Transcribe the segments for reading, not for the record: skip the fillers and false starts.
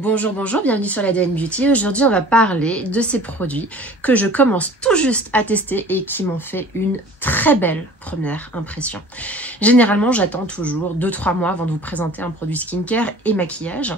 Bonjour, bonjour, bienvenue sur l'ADN Beauty. Aujourd'hui, on va parler de ces produits que je commence tout juste à tester et qui m'ont fait une très belle première impression. Généralement, j'attends toujours 2-3 mois avant de vous présenter un produit skincare et maquillage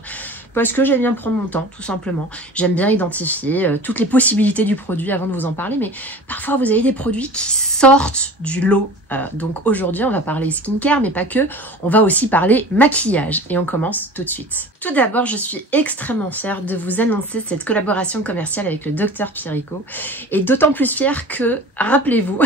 parce que j'aime bien prendre mon temps, tout simplement. J'aime bien identifier toutes les possibilités du produit avant de vous en parler, mais parfois, vous avez des produits qui sortent du lot. Donc aujourd'hui, on va parler skincare, mais pas que. On va aussi parler maquillage et on commence tout de suite. Tout d'abord, je suis extrêmement fière de vous annoncer cette collaboration commerciale avec le Dr Pierrico et d'autant plus fière que, rappelez-vous,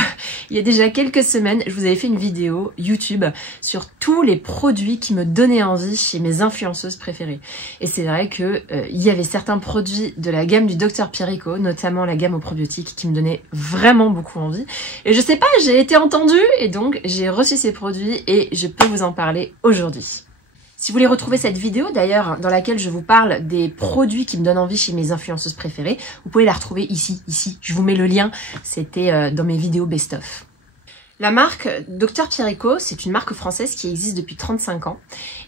il y a déjà quelques semaines, je vous avais fait une vidéo YouTube sur tous les produits qui me donnaient envie chez mes influenceuses préférées. Et c'est vrai que il y avait certains produits de la gamme du Dr Pierrico, notamment la gamme aux probiotiques, qui me donnaient vraiment beaucoup envie. Et je sais pas, j'ai été entendue et donc j'ai reçu ces produits et je peux vous en parler aujourd'hui. Si vous voulez retrouver cette vidéo d'ailleurs dans laquelle je vous parle des produits qui me donnent envie chez mes influenceuses préférées, vous pouvez la retrouver ici, je vous mets le lien, c'était dans mes vidéos best-of. La marque Dr Pierrico, c'est une marque française qui existe depuis 35 ans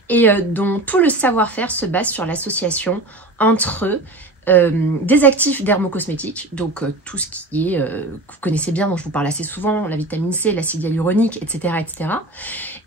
et dont tout le savoir-faire se base sur l'association entre des actifs dermocosmétiques, donc tout ce qui est, que vous connaissez bien, dont je vous parle assez souvent, la vitamine C, l'acide hyaluronique, etc.,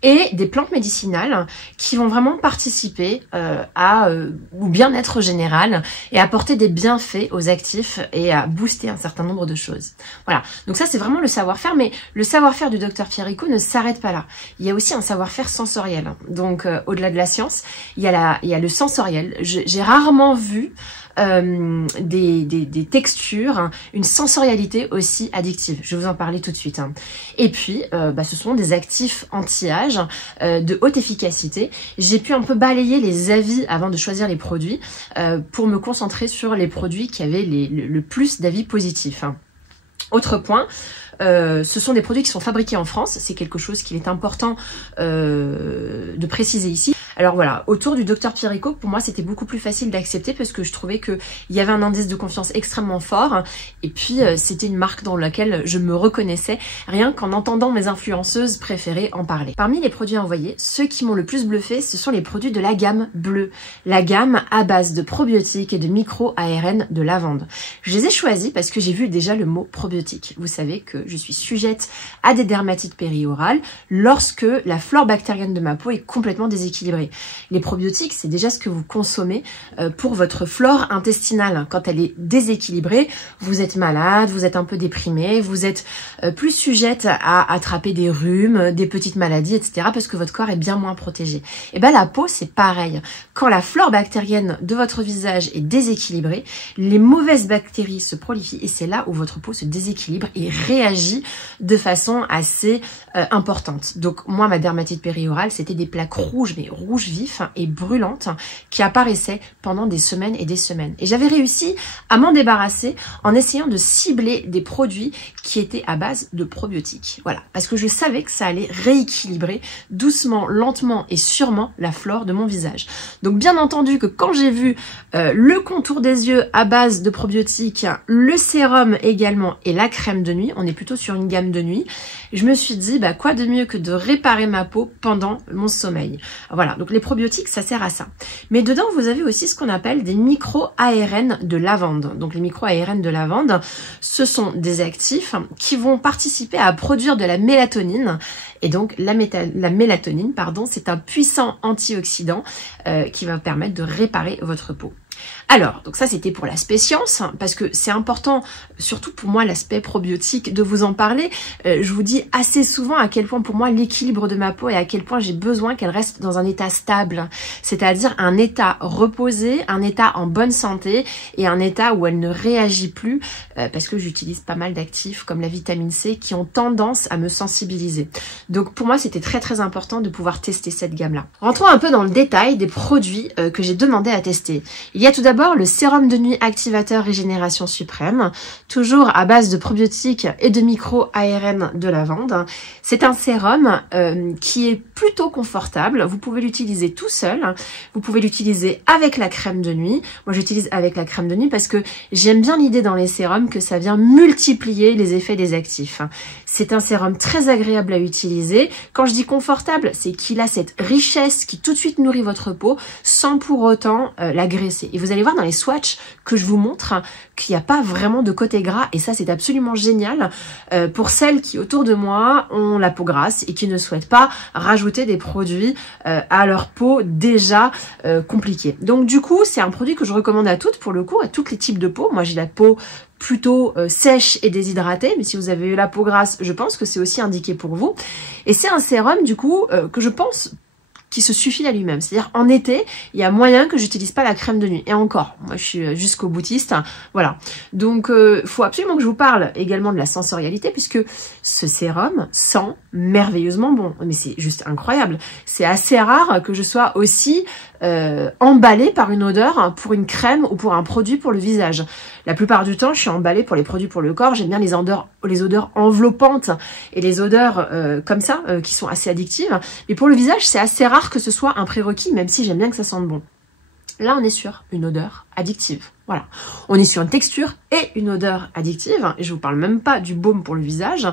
et des plantes médicinales qui vont vraiment participer au bien-être général et apporter des bienfaits aux actifs et à booster un certain nombre de choses. Voilà, donc ça c'est vraiment le savoir-faire, mais le savoir-faire du Dr Pierrico ne s'arrête pas là. Il y a aussi un savoir-faire sensoriel. Donc au-delà de la science, il y a le sensoriel. J'ai rarement vu des textures, une sensorialité aussi addictive. Je vais vous en parler tout de suite. Et puis, ce sont des actifs anti-âge de haute efficacité. J'ai pu un peu balayer les avis avant de choisir les produits pour me concentrer sur les produits qui avaient le plus d'avis positifs. Autre point, ce sont des produits qui sont fabriqués en France. C'est quelque chose qu'il est important de préciser ici. Alors voilà, autour du Dr Pierrico, pour moi, c'était beaucoup plus facile d'accepter parce que je trouvais qu'il y avait un indice de confiance extrêmement fort. Et puis, c'était une marque dans laquelle je me reconnaissais rien qu'en entendant mes influenceuses préférées en parler. Parmi les produits envoyés, ceux qui m'ont le plus bluffé, ce sont les produits de la gamme bleue. La gamme à base de probiotiques et de micro-ARN de lavande. Je les ai choisis parce que j'ai vu déjà le mot probiotique. Vous savez que je suis sujette à des dermatites périorales lorsque la flore bactérienne de ma peau est complètement déséquilibrée. Les probiotiques, c'est déjà ce que vous consommez pour votre flore intestinale. Quand elle est déséquilibrée, vous êtes malade, vous êtes un peu déprimé, vous êtes plus sujette à attraper des rhumes, des petites maladies, etc. parce que votre corps est bien moins protégé. Et bien la peau, c'est pareil. Quand la flore bactérienne de votre visage est déséquilibrée, les mauvaises bactéries se prolifient et c'est là où votre peau se déséquilibre et réagit de façon assez importante. Donc moi, ma dermatite périorale, c'était des plaques rouges, mais rouges vifs et brûlantes qui apparaissaient pendant des semaines et des semaines. Et j'avais réussi à m'en débarrasser en essayant de cibler des produits qui étaient à base de probiotiques. Voilà, parce que je savais que ça allait rééquilibrer doucement, lentement et sûrement la flore de mon visage. Donc bien entendu que quand j'ai vu le contour des yeux à base de probiotiques, le sérum également et la crème de nuit, on est plutôt sur une gamme de nuit, je me suis dit quoi de mieux que de réparer ma peau pendant mon sommeil. Voilà, donc les probiotiques, ça sert à ça. Mais dedans, vous avez aussi ce qu'on appelle des micro-ARN de lavande. Donc les micro-ARN de lavande, ce sont des actifs qui vont participer à produire de la mélatonine. Et donc la mélatonine, c'est un puissant antioxydant qui va permettre de réparer votre peau. Alors, donc ça c'était pour l'aspect science, parce que c'est important, surtout pour moi l'aspect probiotique, de vous en parler. Je vous dis assez souvent à quel point pour moi l'équilibre de ma peau et à quel point j'ai besoin qu'elle reste dans un état stable, c'est-à-dire un état reposé, un état en bonne santé et un état où elle ne réagit plus, parce que j'utilise pas mal d'actifs comme la vitamine C qui ont tendance à me sensibiliser. Donc pour moi c'était très important de pouvoir tester cette gamme-là. Rentrons un peu dans le détail des produits que j'ai demandé à tester. Il y a tout d'abord le sérum de nuit activateur régénération suprême, toujours à base de probiotiques et de micro-ARN de lavande. C'est un sérum qui est plutôt confortable. Vous pouvez l'utiliser tout seul, vous pouvez l'utiliser avec la crème de nuit. Moi j'utilise avec la crème de nuit parce que j'aime bien l'idée dans les sérums que ça vient multiplier les effets des actifs. C'est un sérum très agréable à utiliser utiliser. Quand je dis confortable, c'est qu'il a cette richesse qui tout de suite nourrit votre peau sans pour autant l'agresser. Et vous allez voir dans les swatchs que je vous montre qu'il n'y a pas vraiment de côté gras et ça c'est absolument génial pour celles qui autour de moi ont la peau grasse et qui ne souhaitent pas rajouter des produits à leur peau déjà compliquée. Donc du coup c'est un produit que je recommande à toutes, pour le coup à tous les types de peau. Moi j'ai la peau plutôt sèche et déshydratée, mais si vous avez eu la peau grasse, je pense que c'est aussi indiqué pour vous. Et c'est un sérum du coup que je pense qui se suffit à lui-même. C'est-à-dire en été, il y a moyen que j'utilise pas la crème de nuit. Et encore, moi je suis jusqu'au boutiste, voilà. Donc faut absolument que je vous parle également de la sensorialité, puisque ce sérum sent merveilleusement bon. Mais c'est juste incroyable. C'est assez rare que je sois aussi emballée par une odeur pour une crème ou pour un produit pour le visage. La plupart du temps, je suis emballée pour les produits pour le corps. J'aime bien les odeurs enveloppantes et les odeurs comme ça, qui sont assez addictives. Mais pour le visage, c'est assez rare que ce soit un prérequis, même si j'aime bien que ça sente bon. Là, on est sur une odeur addictive. Voilà. On est sur une texture et une odeur addictive. Et je vous parle même pas du baume pour le visage.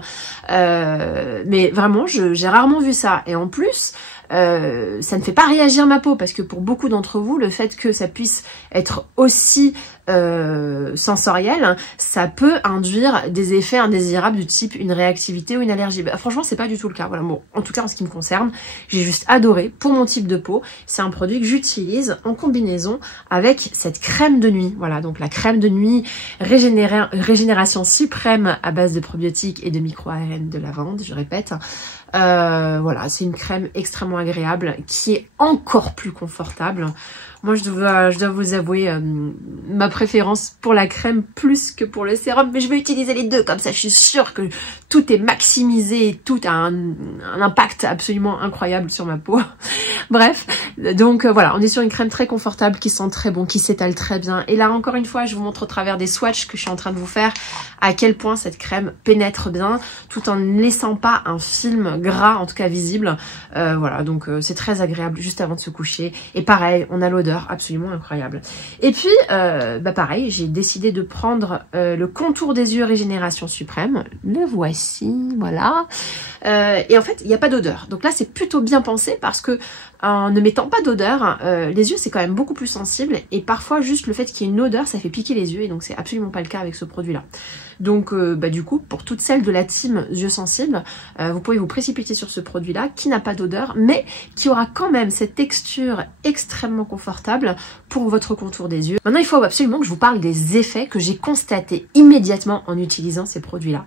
Mais vraiment, j'ai rarement vu ça. Et en plus, ça ne fait pas réagir ma peau, parce que pour beaucoup d'entre vous, le fait que ça puisse être aussi sensoriel, ça peut induire des effets indésirables du type une réactivité ou une allergie. Bah, franchement, c'est pas du tout le cas. Voilà. Bon, en tout cas, en ce qui me concerne, j'ai juste adoré pour mon type de peau. C'est un produit que j'utilise en combinaison avec cette crème de nuit. Voilà, donc la crème de nuit régénération suprême à base de probiotiques et de micro-ARN de lavande, je répète. Voilà, c'est une crème extrêmement agréable qui est encore plus confortable. Moi, je dois vous avouer ma préférence pour la crème plus que pour le sérum, mais je vais utiliser les deux, comme ça je suis sûre que tout est maximisé et tout a un impact absolument incroyable sur ma peau. Bref, donc voilà, on est sur une crème très confortable qui sent très bon, qui s'étale très bien. Et là, encore une fois, je vous montre au travers des swatchs que je suis en train de vous faire à quel point cette crème pénètre bien, tout en ne laissant pas un film gras, en tout cas visible. Voilà, donc c'est très agréable juste avant de se coucher. Et pareil, on a l'odeur absolument incroyable. Et puis, bah pareil, j'ai décidé de prendre le contour des yeux Régénération Suprême. Le voici, voilà. Et en fait, il n'y a pas d'odeur. Donc là, c'est plutôt bien pensé parce que en ne mettant pas d'odeur, les yeux, c'est quand même beaucoup plus sensible. Et parfois, juste le fait qu'il y ait une odeur, ça fait piquer les yeux. Et donc, c'est absolument pas le cas avec ce produit-là. Donc, bah, du coup, pour toutes celles de la team yeux sensibles, vous pouvez vous précipiter sur ce produit-là qui n'a pas d'odeur, mais qui aura quand même cette texture extrêmement confortable pour votre contour des yeux. Maintenant, il faut absolument que je vous parle des effets que j'ai constatés immédiatement en utilisant ces produits-là.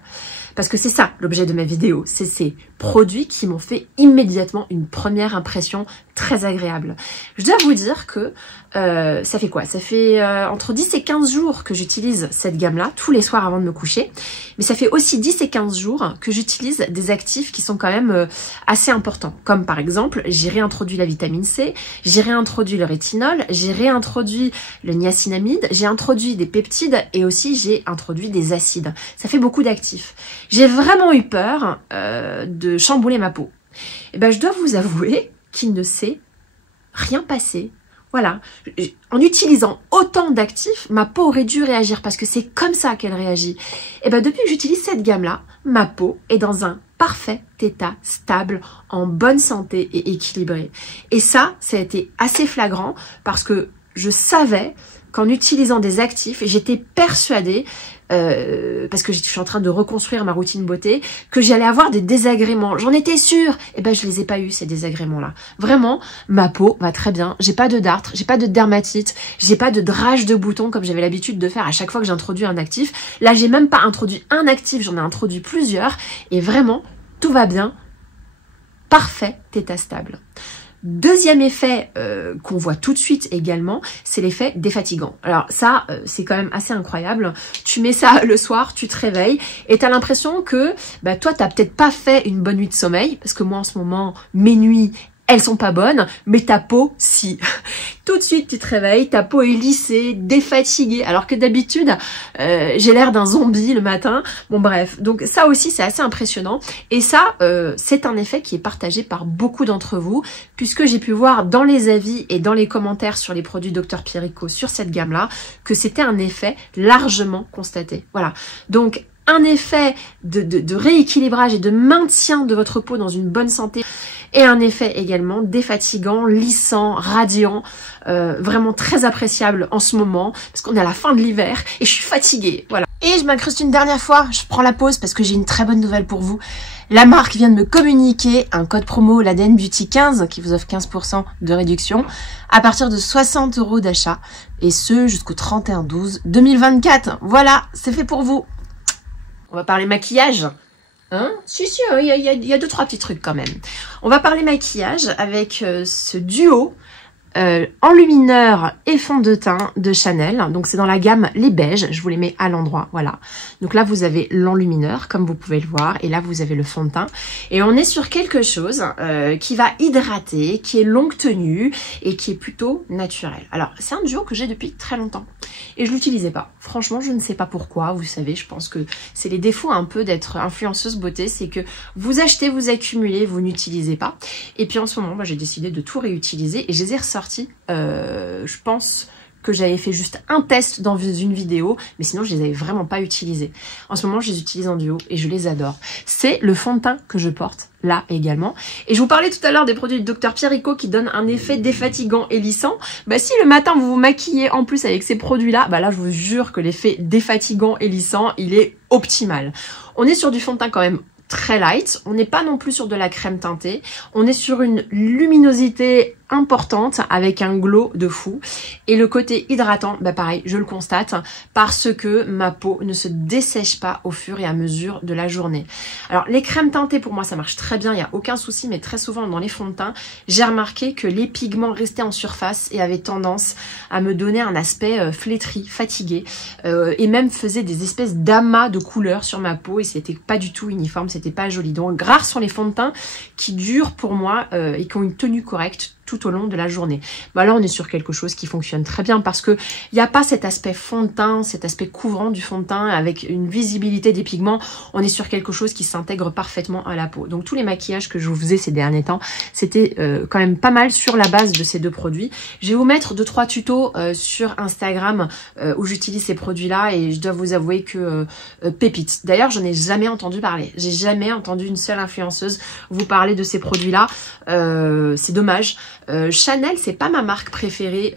Parce que c'est ça l'objet de ma vidéo, c'est ces produits qui m'ont fait immédiatement une première impression très agréable. Je dois vous dire que ça fait quoi? Ça fait entre 10 et 15 jours que j'utilise cette gamme-là, tous les soirs avant de me coucher. Mais ça fait aussi 10 et 15 jours que j'utilise des actifs qui sont quand même assez importants. Comme par exemple, j'ai réintroduit la vitamine C, j'ai réintroduit le rétinol, j'ai réintroduit le niacinamide, j'ai introduit des peptides et aussi j'ai introduit des acides. Ça fait beaucoup d'actifs. J'ai vraiment eu peur de chambouler ma peau. Et ben, je dois vous avouer qu'il ne s'est rien passé. Voilà, en utilisant autant d'actifs, ma peau aurait dû réagir parce que c'est comme ça qu'elle réagit. Et ben depuis que j'utilise cette gamme-là, ma peau est dans un parfait état stable, en bonne santé et équilibré. Et ça a été assez flagrant parce que je savais qu'en utilisant des actifs, j'étais persuadée, parce que je suis en train de reconstruire ma routine beauté, que j'allais avoir des désagréments. J'en étais sûre. Et ben, je les ai pas eu, ces désagréments-là. Vraiment, ma peau va très bien. J'ai pas de dartre, j'ai pas de dermatite, j'ai pas de drage de boutons comme j'avais l'habitude de faire à chaque fois que j'introduis un actif. Là, j'ai même pas introduit un actif, j'en ai introduit plusieurs. Et vraiment, tout va bien. Parfait état stable. Deuxième effet qu'on voit tout de suite également, c'est l'effet défatigant. Alors ça, c'est quand même assez incroyable. Tu mets ça le soir, tu te réveilles et tu as l'impression que bah, toi, tu n'as peut-être pas fait une bonne nuit de sommeil, parce que moi en ce moment, mes nuits, elles sont pas bonnes, mais ta peau, si. Tout de suite, tu te réveilles, ta peau est lissée, défatiguée, alors que d'habitude, j'ai l'air d'un zombie le matin. Bon bref, donc ça aussi, c'est assez impressionnant. Et ça, c'est un effet qui est partagé par beaucoup d'entre vous, puisque j'ai pu voir dans les avis et dans les commentaires sur les produits Dr Pierrico sur cette gamme-là, que c'était un effet largement constaté. Voilà, donc un effet de rééquilibrage et de maintien de votre peau dans une bonne santé et un effet également défatigant, lissant, radiant, vraiment très appréciable en ce moment parce qu'on est à la fin de l'hiver et je suis fatiguée, voilà. Et je m'incruste une dernière fois, je prends la pause parce que j'ai une très bonne nouvelle pour vous. La marque vient de me communiquer un code promo, l'ADN Beauty 15, qui vous offre 15% de réduction à partir de 60 € d'achat, et ce jusqu'au 31/12/2024. Voilà, c'est fait pour vous. On va parler maquillage. Hein? Si, il y a 2-3 petits trucs quand même. On va parler maquillage avec ce duo enlumineur et fond de teint de Chanel. Donc c'est dans la gamme les beiges, je vous les mets à l'endroit, voilà. Donc là vous avez l'enlumineur comme vous pouvez le voir et là vous avez le fond de teint et on est sur quelque chose qui va hydrater, qui est longue tenue et qui est plutôt naturel. Alors c'est un duo que j'ai depuis très longtemps et je l'utilisais pas. Franchement je ne sais pas pourquoi, vous savez, je pense que c'est les défauts un peu d'être influenceuse beauté, c'est que vous achetez, vous accumulez, vous n'utilisez pas. Et puis en ce moment, moi j'ai décidé de tout réutiliser et je les ai ressortis. Je pense que j'avais fait juste un test dans une vidéo, mais sinon je les avais vraiment pas utilisés. En ce moment, je les utilise en duo et je les adore. C'est le fond de teint que je porte là également. Et je vous parlais tout à l'heure des produits de Dr Pierrico qui donnent un effet défatigant et lissant. Bah si le matin vous vous maquillez en plus avec ces produits-là, bah là je vous jure que l'effet défatigant et lissant, il est optimal. On est sur du fond de teint quand même très light, on n'est pas non plus sur de la crème teintée, on est sur une luminosité importante avec un glow de fou et le côté hydratant, bah pareil, je le constate parce que ma peau ne se dessèche pas au fur et à mesure de la journée. Alors les crèmes teintées pour moi ça marche très bien, il n'y a aucun souci, mais très souvent dans les fonds de teint, j'ai remarqué que les pigments restaient en surface et avaient tendance à me donner un aspect flétri, fatigué et même faisaient des espèces d'amas de couleurs sur ma peau et c'était pas du tout uniforme, c'était pas joli. Donc rare sont les fonds de teint qui durent pour moi et qui ont une tenue correcte tout au long de la journée. Bah là on est sur quelque chose qui fonctionne très bien parce que il n'y a pas cet aspect fond de teint, cet aspect couvrant du fond de teint avec une visibilité des pigments. On est sur quelque chose qui s'intègre parfaitement à la peau. Donc tous les maquillages que je vous faisais ces derniers temps, c'était quand même pas mal sur la base de ces deux produits. Je vais vous mettre 2-3 tutos sur Instagram où j'utilise ces produits-là et je dois vous avouer que pépite. D'ailleurs j'en ai jamais entendu parler. J'ai jamais entendu une seule influenceuse vous parler de ces produits-là. C'est dommage. Chanel, c'est pas ma marque préférée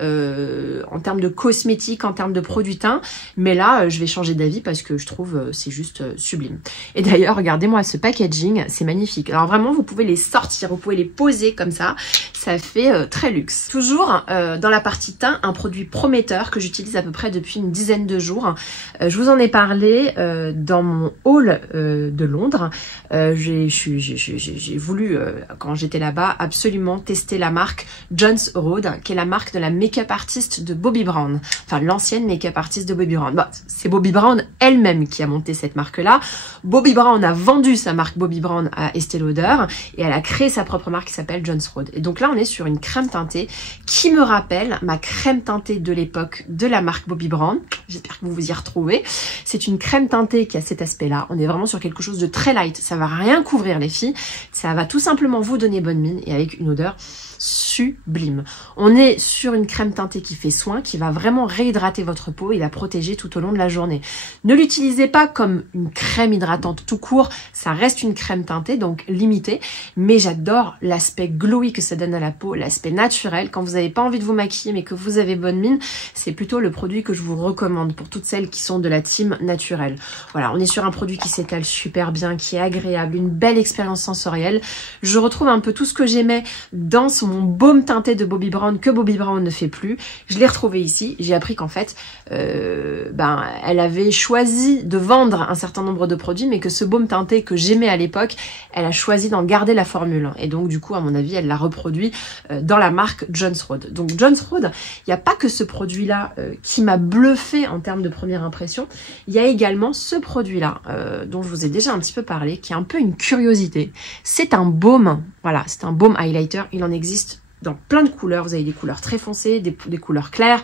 en termes de cosmétiques, en termes de produits teint, mais là, je vais changer d'avis parce que je trouve c'est juste sublime. Et d'ailleurs, regardez-moi ce packaging, c'est magnifique. Alors vraiment, vous pouvez les sortir, vous pouvez les poser comme ça fait très luxe. Toujours dans la partie teint, un produit prometteur que j'utilise à peu près depuis une dizaine de jours. Je vous en ai parlé dans mon haul de Londres. J'ai voulu, quand j'étais là-bas, absolument tester la marque John's Road, qui est la marque de la make-up artiste de Bobbi Brown. Enfin, l'ancienne make-up artiste de Bobbi Brown. Bah, c'est Bobbi Brown elle-même qui a monté cette marque-là. Bobbi Brown a vendu sa marque Bobbi Brown à Estée Lauder et elle a créé sa propre marque qui s'appelle John's Road. Et donc là, on est sur une crème teintée qui me rappelle ma crème teintée de l'époque de la marque Bobbi Brown. J'espère que vous vous y retrouvez. C'est une crème teintée qui a cet aspect-là. On est vraiment sur quelque chose de très light. Ça va rien couvrir les filles. Ça va tout simplement vous donner bonne mine et avec une odeur sublime. On est sur une crème teintée qui fait soin, qui va vraiment réhydrater votre peau et la protéger tout au long de la journée. Ne l'utilisez pas comme une crème hydratante tout court, ça reste une crème teintée, donc limitée, mais j'adore l'aspect glowy que ça donne à la peau, l'aspect naturel. Quand vous n'avez pas envie de vous maquiller mais que vous avez bonne mine, c'est plutôt le produit que je vous recommande pour toutes celles qui sont de la team naturelle. Voilà, on est sur un produit qui s'étale super bien, qui est agréable, une belle expérience sensorielle. Je retrouve un peu tout ce que j'aimais dans mon baume teinté de Bobbi Brown que Bobbi Brown ne fait plus. Je l'ai retrouvé ici. J'ai appris qu'en fait, elle avait choisi de vendre un certain nombre de produits, mais que ce baume teinté que j'aimais à l'époque, elle a choisi d'en garder la formule. Et donc, du coup, à mon avis, elle l'a reproduit dans la marque John's Road. Donc, John's Road, il n'y a pas que ce produit-là qui m'a bluffé en termes de première impression. Il y a également ce produit-là, dont je vous ai déjà un petit peu parlé, qui est un peu une curiosité. C'est un baume, voilà, c'est un baume highlighter. Il en existe dans plein de couleurs. Vous avez des couleurs très foncées, des couleurs claires.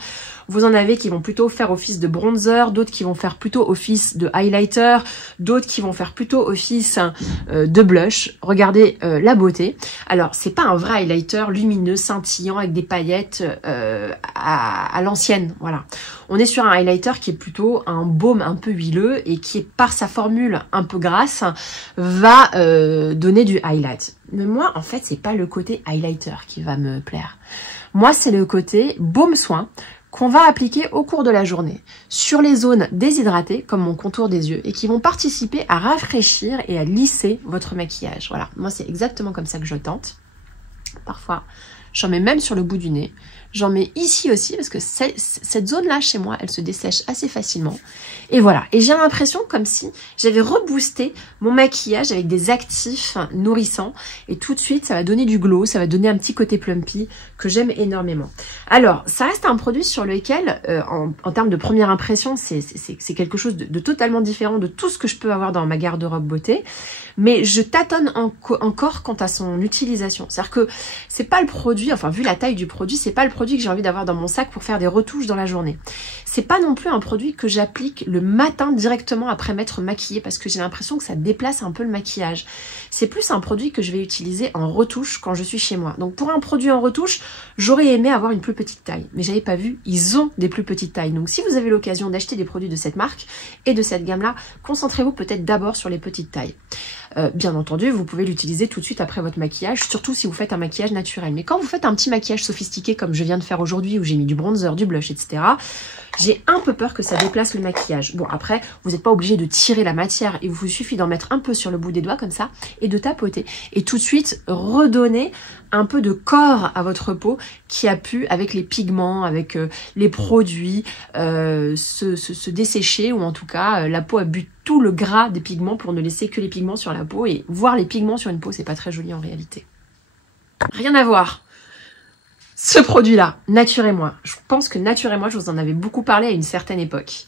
Vous en avez qui vont plutôt faire office de bronzer, d'autres qui vont faire plutôt office de highlighter, d'autres qui vont faire plutôt office de blush. Regardez la beauté. Alors, c'est pas un vrai highlighter lumineux, scintillant, avec des paillettes à l'ancienne, voilà. On est sur un highlighter qui est plutôt un baume un peu huileux et qui, par sa formule un peu grasse, va donner du highlight. Mais moi, en fait, c'est pas le côté highlighter qui va me plaire. Moi, c'est le côté baume soin qu'on va appliquer au cours de la journée sur les zones déshydratées, comme mon contour des yeux, et qui vont participer à rafraîchir et à lisser votre maquillage. Voilà, moi, c'est exactement comme ça que je tente. Parfois, j'en mets même sur le bout du nez. J'en mets ici aussi parce que cette zone-là, chez moi, elle se dessèche assez facilement. Et voilà. Et j'ai l'impression comme si j'avais reboosté mon maquillage avec des actifs nourrissants. Et tout de suite, ça va donner du glow, ça va donner un petit côté plumpy que j'aime énormément. Alors, ça reste un produit sur lequel, en termes de première impression, c'est quelque chose de totalement différent de tout ce que je peux avoir dans ma garde-robe beauté. Mais je tâtonne encore quant à son utilisation. C'est-à-dire que c'est pas le produit, enfin vu la taille du produit, c'est pas le produit que j'ai envie d'avoir dans mon sac pour faire des retouches dans la journée. C'est pas non plus un produit que j'applique le matin directement après m'être maquillée parce que j'ai l'impression que ça déplace un peu le maquillage. C'est plus un produit que je vais utiliser en retouche quand je suis chez moi. Donc pour un produit en retouche, j'aurais aimé avoir une plus petite taille. Mais j'avais pas vu, ils ont des plus petites tailles. Donc si vous avez l'occasion d'acheter des produits de cette marque et de cette gamme-là, concentrez-vous peut-être d'abord sur les petites tailles. Bien entendu, vous pouvez l'utiliser tout de suite après votre maquillage, surtout si vous faites un maquillage naturel. Mais quand vous faites un petit maquillage sophistiqué comme je viens de faire aujourd'hui, où j'ai mis du bronzer, du blush, etc., j'ai un peu peur que ça déplace le maquillage. Bon, après, vous n'êtes pas obligé de tirer la matière. Il vous suffit d'en mettre un peu sur le bout des doigts, comme ça, et de tapoter. Et tout de suite, redonner un peu de corps à votre peau qui a pu, avec les pigments, avec les produits, se dessécher, ou en tout cas, la peau a bu tout le gras des pigments pour ne laisser que les pigments sur la peau. Et voir les pigments sur une peau, c'est pas très joli en réalité. Rien à voir. Ce produit-là, Nature et Moi. Je pense que Nature et Moi, je vous en avais beaucoup parlé à une certaine époque.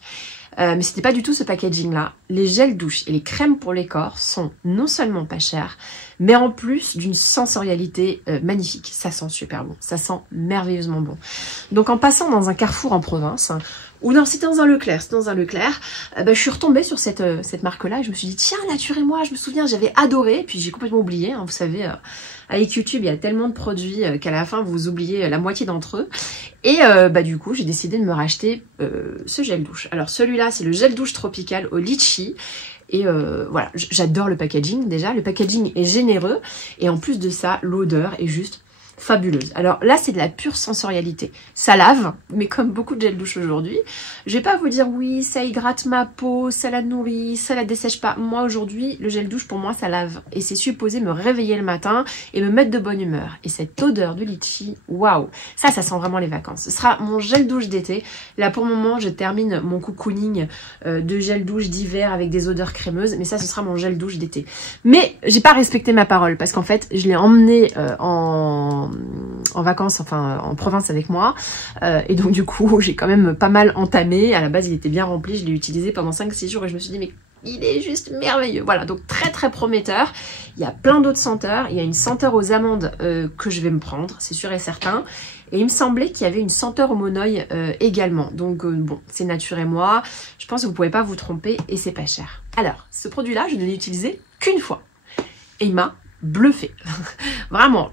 Mais c'était pas du tout ce packaging-là. Les gels douche et les crèmes pour les corps sont non seulement pas chers, mais en plus d'une sensorialité magnifique. Ça sent super bon, ça sent merveilleusement bon. Donc en passant dans un carrefour en province, ou non, c'était dans un Leclerc, je suis retombée sur cette marque-là et je me suis dit, tiens, Nature et Moi, je me souviens, j'avais adoré, et puis j'ai complètement oublié, hein, vous savez, avec YouTube, il y a tellement de produits qu'à la fin, vous oubliez la moitié d'entre eux. Et du coup, j'ai décidé de me racheter ce gel douche. Alors celui-là, c'est le gel douche tropical au litchi. Et voilà, j'adore le packaging déjà. Le packaging est généreux. Et en plus de ça, l'odeur est juste fabuleuse. Alors là, c'est de la pure sensorialité. Ça lave, mais comme beaucoup de gel douche aujourd'hui, je vais pas vous dire oui, ça hydrate ma peau, ça la nourrit, ça la dessèche pas. Moi aujourd'hui, le gel douche pour moi, ça lave. Et c'est supposé me réveiller le matin et me mettre de bonne humeur. Et cette odeur de litchi, waouh, ça sent vraiment les vacances. Ce sera mon gel douche d'été. Là pour le moment, je termine mon cocooning de gel douche d'hiver avec des odeurs crémeuses, mais ça, ce sera mon gel douche d'été. Mais j'ai pas respecté ma parole parce qu'en fait, je l'ai emmené en vacances, enfin en province avec moi, et donc du coup j'ai quand même pas mal entamé. À la base il était bien rempli, je l'ai utilisé pendant 5-6 jours et je me suis dit mais il est juste merveilleux. Voilà, donc très très prometteur. Il y a plein d'autres senteurs. Il y a une senteur aux amandes que je vais me prendre, c'est sûr et certain. Et il me semblait qu'il y avait une senteur au monoeil également. Donc bon, c'est Nature et Moi. Je pense que vous pouvez pas vous tromper et c'est pas cher. Alors, ce produit-là, je ne l'ai utilisé qu'une fois. Et il m'a bluffé. Vraiment,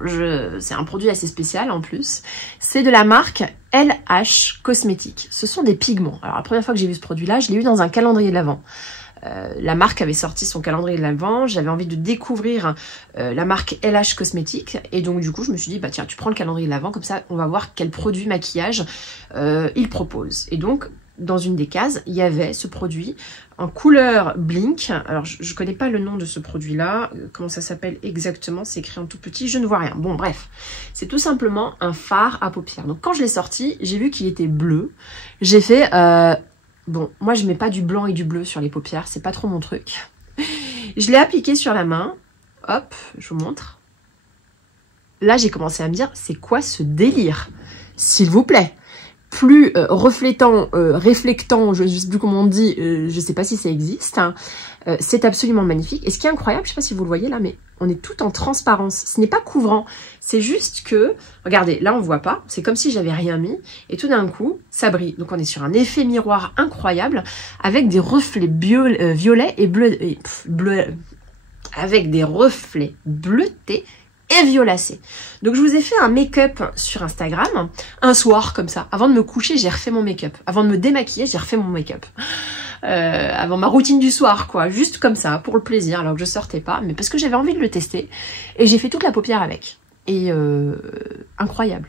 c'est un produit assez spécial en plus. C'est de la marque LH Cosmétiques. Ce sont des pigments. Alors la première fois que j'ai vu ce produit-là, je l'ai eu dans un calendrier de l'Avent. La marque avait sorti son calendrier de l'Avent, j'avais envie de découvrir la marque LH Cosmétiques et donc du coup je me suis dit bah tiens tu prends le calendrier de l'Avent comme ça on va voir quel produit maquillage il propose. Et donc dans une des cases il y avait ce produit en couleur Blink. Alors je connais pas le nom de ce produit là, comment ça s'appelle exactement, c'est écrit en tout petit, je ne vois rien. Bon bref, c'est tout simplement un fard à paupières. Donc quand je l'ai sorti, j'ai vu qu'il était bleu, j'ai fait bon, moi je mets pas du blanc et du bleu sur les paupières, c'est pas trop mon truc. Je l'ai appliqué sur la main, hop, je vous montre. Là j'ai commencé à me dire, c'est quoi ce délire? S'il vous plaît. plus reflétant, réflectant, je sais plus comment on dit, je sais pas si ça existe. Hein. C'est absolument magnifique. Et ce qui est incroyable, je sais pas si vous le voyez là, mais on est tout en transparence. Ce n'est pas couvrant. C'est juste que, regardez, là on voit pas. C'est comme si j'avais rien mis. Et tout d'un coup, ça brille. Donc on est sur un effet miroir incroyable avec des reflets violets et bleus, avec des reflets bleutés et violacés. Donc je vous ai fait un make-up sur Instagram, un soir comme ça. Avant de me coucher, j'ai refait mon make-up. Avant de me démaquiller, j'ai refait mon make-up. Avant ma routine du soir, quoi. Juste comme ça, pour le plaisir, alors que je sortais pas. Mais parce que j'avais envie de le tester. Et j'ai fait toute la paupière avec. Et incroyable.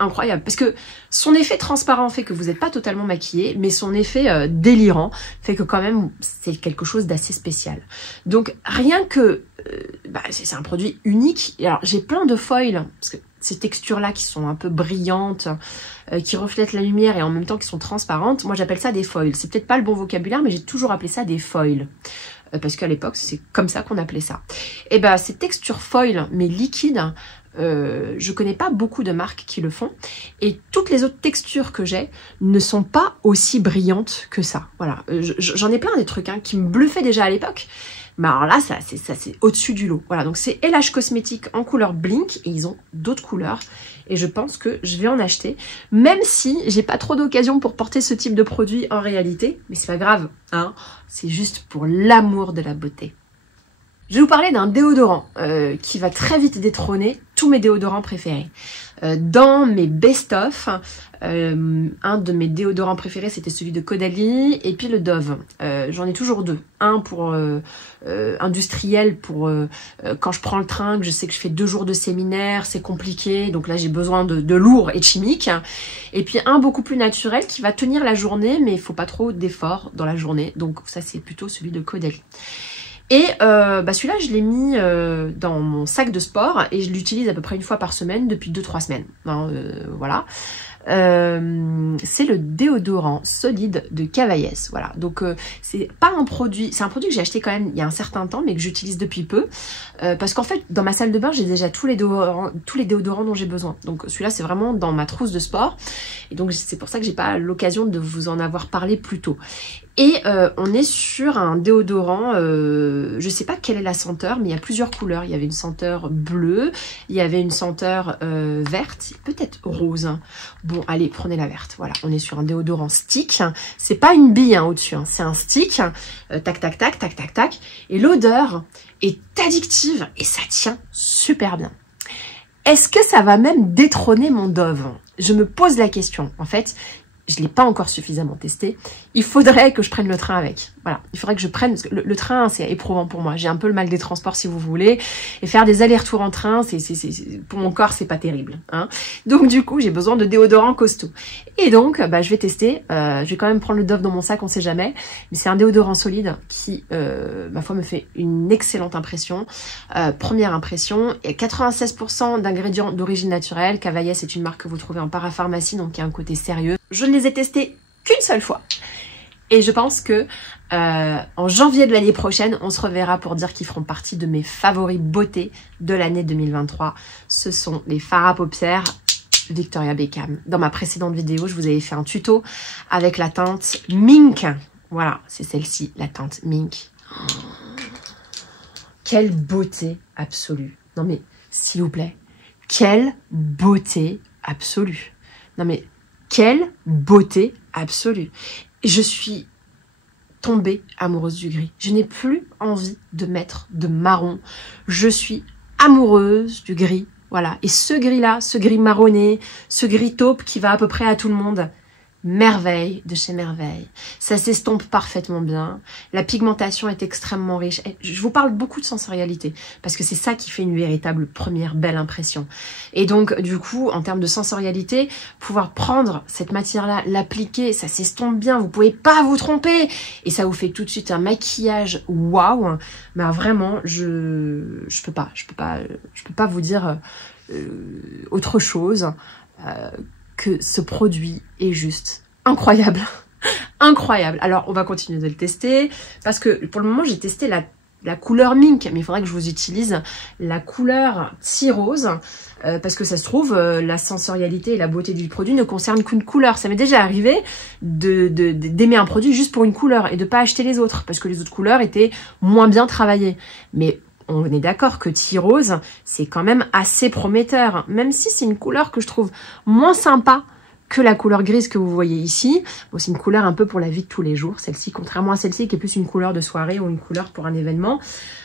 Incroyable, parce que son effet transparent fait que vous n'êtes pas totalement maquillé, mais son effet délirant fait que quand même c'est quelque chose d'assez spécial. Donc rien que, c'est un produit unique. Et alors j'ai plein de foils, parce que ces textures-là qui sont un peu brillantes, qui reflètent la lumière et en même temps qui sont transparentes, moi j'appelle ça des foils. C'est peut-être pas le bon vocabulaire, mais j'ai toujours appelé ça des foils. Parce qu'à l'époque c'est comme ça qu'on appelait ça. Et ces textures foils, mais liquides, je connais pas beaucoup de marques qui le font et toutes les autres textures que j'ai ne sont pas aussi brillantes que ça. Voilà, j'en ai plein des trucs qui me bluffaient déjà à l'époque. Mais alors là, ça c'est au-dessus du lot. Voilà, donc c'est LH Cosmetics en couleur Blink et ils ont d'autres couleurs. Et je pense que je vais en acheter, même si j'ai pas trop d'occasion pour porter ce type de produit en réalité. Mais c'est pas grave, hein. C'est juste pour l'amour de la beauté. Je vais vous parler d'un déodorant qui va très vite détrôner tous mes déodorants préférés. Dans mes best-of, un de mes déodorants préférés c'était celui de Caudalie et puis le Dove. J'en ai toujours deux. Un pour industriel pour quand je prends le train, que je sais que je fais 2 jours de séminaire, c'est compliqué, donc là j'ai besoin de lourd et de chimique. Et puis un beaucoup plus naturel qui va tenir la journée, mais il faut pas trop d'efforts dans la journée. Donc ça c'est plutôt celui de Caudalie. Et celui-là, je l'ai mis dans mon sac de sport et je l'utilise à peu près 1 fois par semaine depuis 2-3 semaines. Hein, voilà. C'est le déodorant solide de Cavaillès. Voilà. Donc c'est pas un produit, c'est un produit que j'ai acheté quand même il y a un certain temps, mais que j'utilise depuis peu. Parce qu'en fait, dans ma salle de bain, j'ai déjà tous les déodorants dont j'ai besoin. Donc celui-là, c'est vraiment dans ma trousse de sport. Et donc c'est pour ça que j'ai pas l'occasion de vous en avoir parlé plus tôt. Et on est sur un déodorant, je sais pas quelle est la senteur, mais il y a plusieurs couleurs. Il y avait une senteur bleue, il y avait une senteur verte, peut-être rose. Bon, allez, prenez la verte. Voilà, on est sur un déodorant stick. C'est pas une bille au-dessus, c'est un stick. Tac, tac, tac, tac, tac, tac. Et l'odeur est addictive et ça tient super bien. Est-ce que ça va même détrôner mon Dove? Je me pose la question. En fait, je ne l'ai pas encore suffisamment testé. Il faudrait que je prenne le train avec. Voilà, il faudrait que je prenne... Parce que le train, c'est éprouvant pour moi. J'ai un peu le mal des transports, si vous voulez. Et faire des allers-retours en train, pour mon corps, c'est pas terrible. Hein. Donc, du coup, j'ai besoin de déodorant costaud. Et donc, je vais tester. Je vais quand même prendre le Dove dans mon sac, on sait jamais. Mais c'est un déodorant solide qui, ma foi, me fait une excellente impression. Première impression. Et 96% d'ingrédients d'origine naturelle. Cavaillès est une marque que vous trouvez en parapharmacie, donc qui a un côté sérieux. Je ne les ai testés qu'une seule fois. Et je pense que en janvier de l'année prochaine, on se reverra pour dire qu'ils feront partie de mes favoris beauté de l'année 2023. Ce sont les fards à paupières Victoria Beckham. Dans ma précédente vidéo, je vous avais fait un tuto avec la teinte Mink. Voilà, c'est celle-ci, la teinte Mink. Oh, quelle beauté absolue. Non mais, s'il vous plaît, quelle beauté absolue. Non mais, quelle beauté absolue. Je suis tombée amoureuse du gris. Je n'ai plus envie de mettre de marron. Je suis amoureuse du gris. Voilà. Et ce gris-là, ce gris marronné, ce gris taupe qui va à peu près à tout le monde. Merveille de chez Merveille. Ça s'estompe parfaitement bien. La pigmentation est extrêmement riche. Je vous parle beaucoup de sensorialité parce que c'est ça qui fait une véritable première belle impression. Et donc, du coup, en termes de sensorialité, pouvoir prendre cette matière-là, l'appliquer, ça s'estompe bien. Vous pouvez pas vous tromper. Et ça vous fait tout de suite un maquillage waouh. Mais vraiment, je peux pas vous dire autre chose. Que ce produit est juste incroyable. Incroyable. Alors, on va continuer de le tester parce que pour le moment, j'ai testé la couleur mink, mais il faudrait que je vous utilise la couleur tea rose, parce que ça se trouve, la sensorialité et la beauté du produit ne concernent qu'une couleur. Ça m'est déjà arrivé d'aimer un produit juste pour une couleur et de pas acheter les autres, parce que les autres couleurs étaient moins bien travaillées. Mais on est d'accord que tea rose, c'est quand même assez prometteur, même si c'est une couleur que je trouve moins sympa que la couleur grise que vous voyez ici. Bon, c'est une couleur un peu pour la vie de tous les jours, celle-ci, contrairement à celle-ci qui est plus une couleur de soirée ou une couleur pour un événement.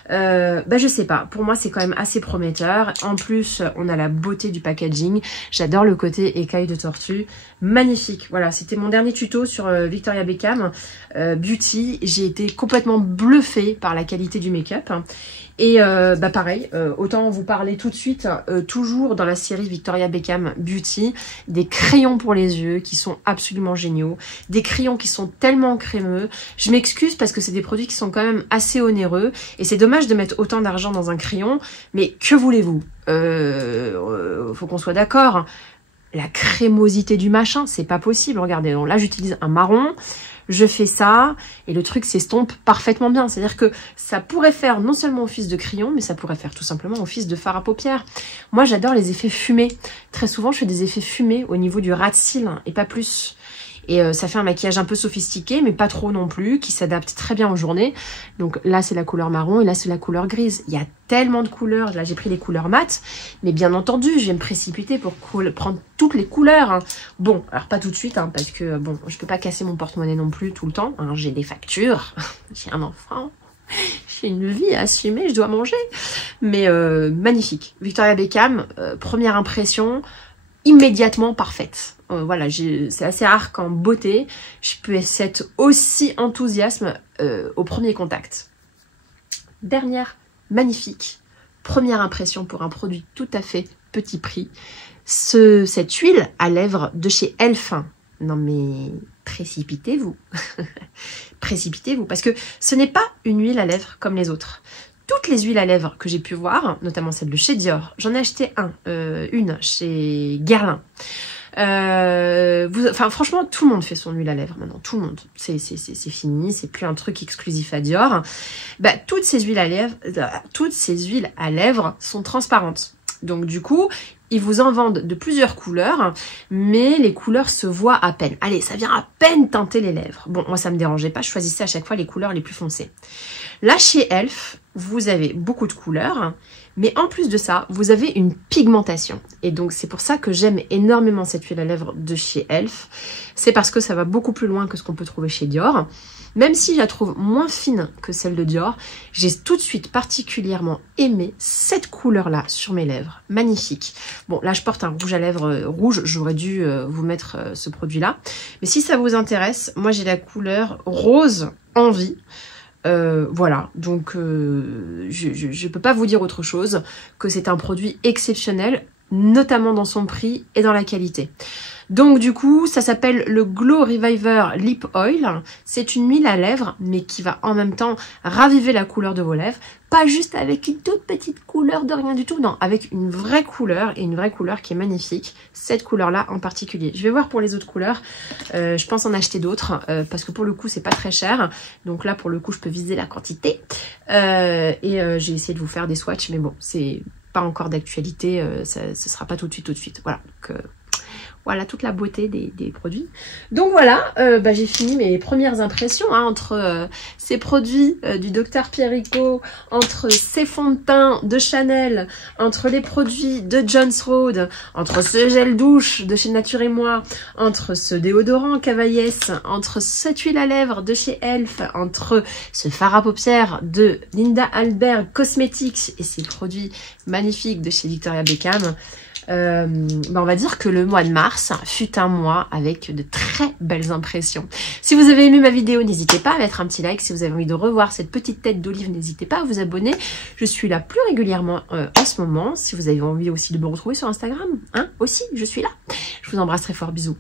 Je sais pas, pour moi c'est quand même assez prometteur. En plus, on a la beauté du packaging. J'adore le côté écaille de tortue, magnifique. Voilà, c'était mon dernier tuto sur Victoria Beckham Beauty. J'ai été complètement bluffée par la qualité du make-up. Et pareil, autant vous parler tout de suite, toujours dans la série Victoria Beckham Beauty, des crayons pour les yeux qui sont absolument géniaux, des crayons qui sont tellement crémeux. Je m'excuse parce que c'est des produits qui sont quand même assez onéreux, et c'est dommage de mettre autant d'argent dans un crayon, mais que voulez-vous, faut qu'on soit d'accord, la crémosité du machin, c'est pas possible. Regardez, donc là j'utilise un marron, je fais ça, et le truc s'estompe parfaitement bien. C'est-à-dire que ça pourrait faire non seulement office de crayon, mais ça pourrait faire tout simplement office de fard à paupières. Moi, j'adore les effets fumés. Très souvent, je fais des effets fumés au niveau du ras de cils, et pas plus. Et ça fait un maquillage un peu sophistiqué, mais pas trop non plus, qui s'adapte très bien aux journées. Donc là, c'est la couleur marron, et là, c'est la couleur grise. Il y a tellement de couleurs. Là, j'ai pris les couleurs mates, mais bien entendu, je vais me précipiter pour prendre toutes les couleurs. Hein. Bon, alors pas tout de suite, hein, parce que bon, je peux pas casser mon porte-monnaie non plus tout le temps. Hein. J'ai des factures, j'ai un enfant, j'ai une vie à assumer, je dois manger. Mais magnifique. Victoria Beckham, première impression, immédiatement parfaite. Voilà, c'est assez rare qu'en beauté, je peux être aussi enthousiaste au premier contact. Dernière, magnifique, première impression pour un produit tout à fait petit prix. Cette huile à lèvres de chez Elf. Non mais précipitez-vous. Précipitez-vous, parce que ce n'est pas une huile à lèvres comme les autres. Toutes les huiles à lèvres que j'ai pu voir, notamment celle de chez Dior, j'en ai acheté une chez Guerlain. Franchement, tout le monde fait son huile à lèvres maintenant, tout le monde. C'est fini, c'est plus un truc exclusif à Dior. Toutes ces huiles à lèvres sont transparentes. Donc du coup, ils vous en vendent de plusieurs couleurs, mais les couleurs se voient à peine. Allez, ça vient à peine teinter les lèvres. Bon, moi ça me dérangeait pas, je choisissais à chaque fois les couleurs les plus foncées. Là, chez Elf, vous avez beaucoup de couleurs, mais en plus de ça, vous avez une pigmentation. Et donc, c'est pour ça que j'aime énormément cette huile à lèvres de chez Elf. C'est parce que ça va beaucoup plus loin que ce qu'on peut trouver chez Dior. Même si je la trouve moins fine que celle de Dior, j'ai tout de suite particulièrement aimé cette couleur-là sur mes lèvres. Magnifique. Bon, là, je porte un rouge à lèvres rouge. J'aurais dû vous mettre ce produit-là. Mais si ça vous intéresse, moi, j'ai la couleur rose envie. Voilà, donc je peux pas vous dire autre chose que c'est un produit exceptionnel, notamment dans son prix et dans la qualité. Donc du coup, ça s'appelle le Glow Reviver Lip Oil. C'est une huile à lèvres, mais qui va en même temps raviver la couleur de vos lèvres. Pas juste avec une toute petite couleur de rien du tout, non, avec une vraie couleur, et une vraie couleur qui est magnifique. Cette couleur-là en particulier. Je vais voir pour les autres couleurs. Je pense en acheter d'autres, parce que pour le coup, c'est pas très cher. Donc là, pour le coup, je peux viser la quantité. J'ai essayé de vous faire des swatchs, mais bon, c'est pas encore d'actualité. Ce sera pas tout de suite. Voilà, donc... Voilà toute la beauté des produits. Donc voilà, j'ai fini mes premières impressions entre ces produits du Dr Pierrico, entre ces fonds de teint de Chanel, entre les produits de John's Road, entre ce gel douche de chez Nature et Moi, entre ce déodorant Cavaillès, entre cette huile à lèvres de chez Elf, entre ce fard à paupières de Linda Alberg Cosmetics et ces produits magnifiques de chez Victoria Beckham. On va dire que le mois de mars fut un mois avec de très belles impressions. Si vous avez aimé ma vidéo, n'hésitez pas à mettre un petit like. Si vous avez envie de revoir cette petite tête d'olive, n'hésitez pas à vous abonner. Je suis là plus régulièrement en ce moment. Si vous avez envie aussi de me retrouver sur Instagram, aussi, je suis là. Je vous embrasse très fort, bisous.